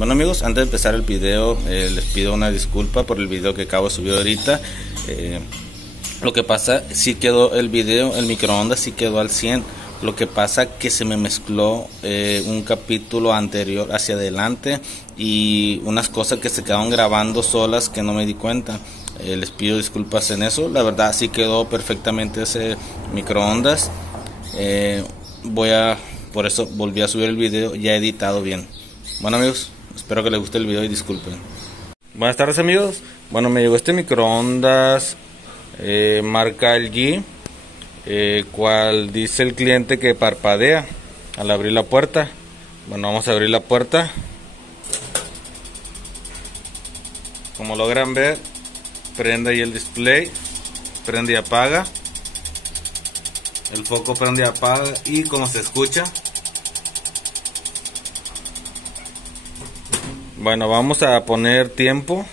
Bueno amigos, antes de empezar el video les pido una disculpa por el video que acabo de subir ahorita. Lo que pasa, sí quedó el video, el microondas sí quedó al 100. Lo que pasa que se me mezcló un capítulo anterior hacia adelante y unas cosas que se quedaron grabando solas que no me di cuenta. Les pido disculpas en eso. La verdad sí quedó perfectamente ese microondas. Por eso volví a subir el video ya editado bien. Bueno amigos, espero que les guste el video y disculpen. Buenas tardes amigos. Bueno, me llegó este microondas marca LG, cual dice el cliente que parpadea al abrir la puerta. Bueno, vamos a abrir la puerta. Como logran ver, prende ahí el display, prende y apaga. El foco prende y apaga, y como se escucha. Bueno, vamos a poner tiempo,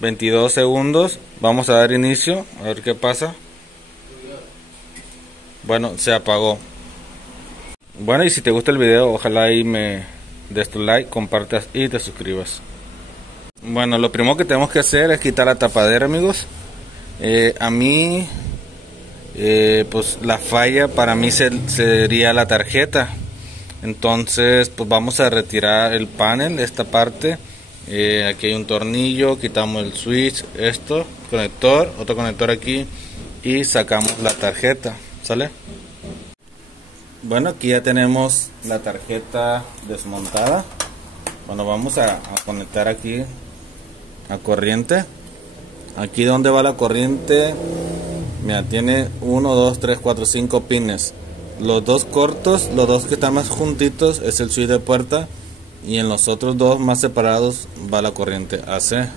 22 segundos. Vamos a dar inicio, a ver qué pasa. Bueno, se apagó. Bueno, y si te gusta el video, ojalá ahí me des tu like, compartas y te suscribas. Bueno, lo primero que tenemos que hacer es quitar la tapadera, amigos. A mí, pues la falla para mí sería la tarjeta. Entonces, pues vamos a retirar el panel, esta parte. Aquí hay un tornillo, quitamos el switch, esto, conector, otro conector aquí, y sacamos la tarjeta, ¿sale? Bueno, aquí ya tenemos la tarjeta desmontada. Bueno, vamos a conectar aquí a corriente. Aquí donde va la corriente, mira, tiene 1, 2, 3, 4, 5 pines. Los dos cortos, los dos que están más juntitos, es el switch de puerta. Y en los otros dos más separados va la corriente AC.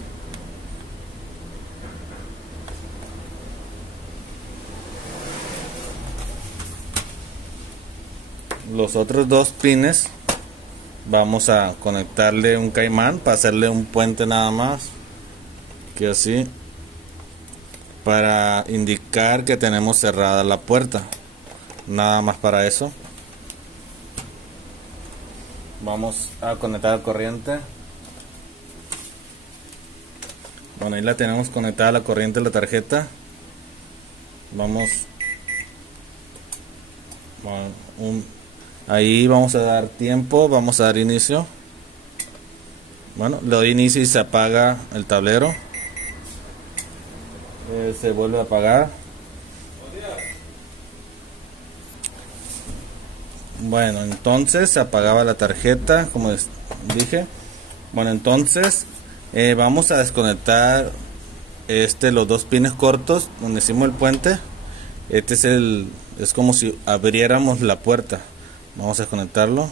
Los otros dos pines vamos a conectarle un caimán para hacerle un puente nada más, que así, para indicar que tenemos cerrada la puerta. Nada más para eso. Vamos a conectar la corriente. Bueno, ahí la tenemos conectada a la corriente de la tarjeta. Vamos. Bueno, ahí vamos a dar tiempo, vamos a dar inicio. Bueno, le doy inicio y se apaga el tablero. Se vuelve a apagar. Bueno, entonces se apagaba la tarjeta, como dije. Bueno, entonces vamos a desconectar los dos pines cortos donde hicimos el puente. Este es como si abriéramos la puerta. Vamos a desconectarlo.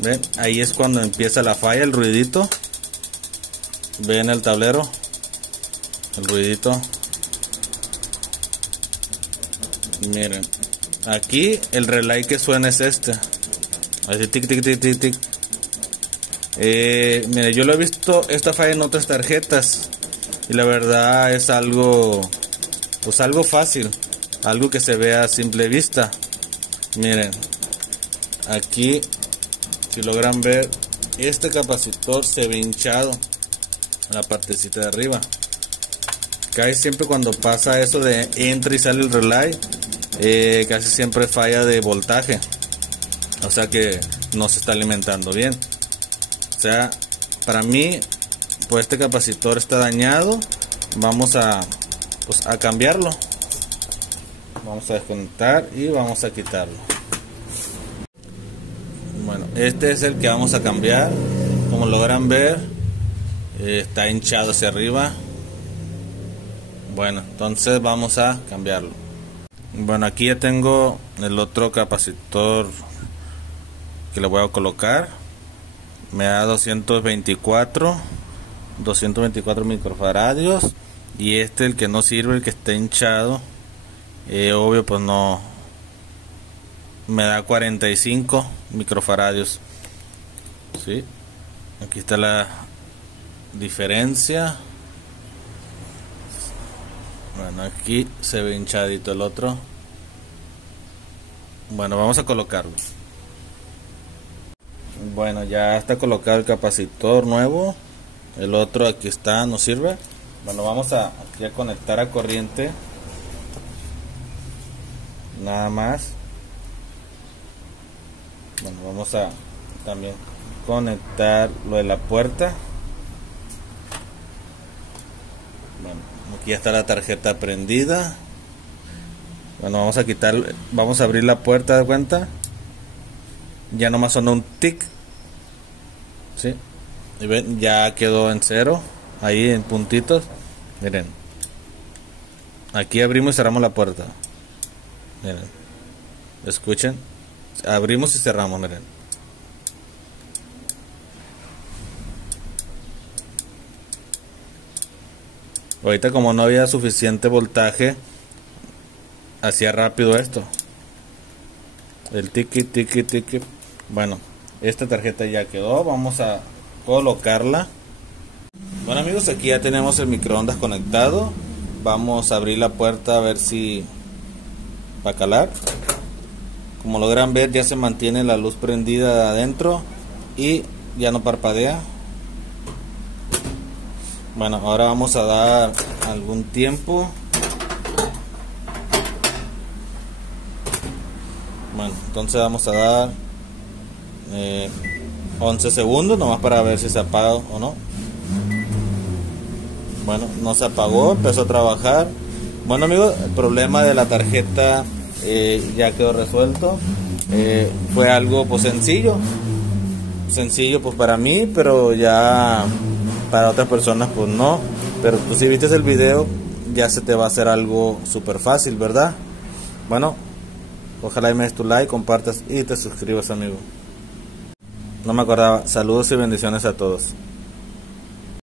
Ven, ahí es cuando empieza la falla, el ruidito. Ven el tablero, el ruidito. Miren, aquí el relay que suena es este. Así tic tic tic tic tic. Mire, yo lo he visto esta falla en otras tarjetas y la verdad es algo, pues algo fácil, algo que se vea a simple vista. Miren, aquí si logran ver, este capacitor se ve hinchado en la partecita de arriba. Casi siempre cuando pasa eso de entra y sale el relay, casi siempre falla de voltaje, o sea que no se está alimentando bien. O sea, para mí, pues este capacitor está dañado. Vamos a cambiarlo. Vamos a desconectar y vamos a quitarlo. Bueno, este es el que vamos a cambiar. Como logran ver, está hinchado hacia arriba. Bueno, entonces vamos a cambiarlo. Bueno, aquí ya tengo el otro capacitor que le voy a colocar. Me da 224 microfaradios. Y el que no sirve, el que está hinchado, obvio pues no, me da 45 microfaradios. ¿Sí? Aquí está la diferencia. Bueno, aquí se ve hinchadito el otro. Bueno, vamos a colocarlo. Bueno, ya está colocado el capacitor nuevo. El otro aquí está, nos sirve. Bueno, vamos aquí a conectar a corriente. Nada más. Bueno, vamos a también conectar lo de la puerta. Bueno, aquí ya está la tarjeta prendida. Bueno, vamos a quitar, vamos a abrir la puerta, de cuenta. Ya nomás sonó un tic. ¿Sí? Y ven, ya quedó en cero. Ahí en puntitos. Miren. Aquí abrimos y cerramos la puerta. Miren. Escuchen. Abrimos y cerramos, miren. Ahorita como no había suficiente voltaje, hacía rápido esto. El tiki tiki tiki. Bueno, esta tarjeta ya quedó. Vamos a colocarla. Bueno amigos, aquí ya tenemos el microondas conectado. Vamos a abrir la puerta a ver si va a calar. Como logran ver, ya se mantiene la luz prendida de adentro y ya no parpadea. Bueno, ahora vamos a dar algún tiempo. Bueno, entonces vamos a dar 11 segundos nomás para ver si se apaga o no. Bueno, no se apagó, empezó a trabajar. Bueno amigos, el problema de la tarjeta ya quedó resuelto. Fue algo pues sencillo pues para mí, pero ya para otras personas pues no. Pero pues, si viste el video, ya se te va a hacer algo súper fácil, ¿verdad? Bueno, ojalá y me des tu like, compartas y te suscribas, amigo. No me acordaba. Saludos y bendiciones a todos.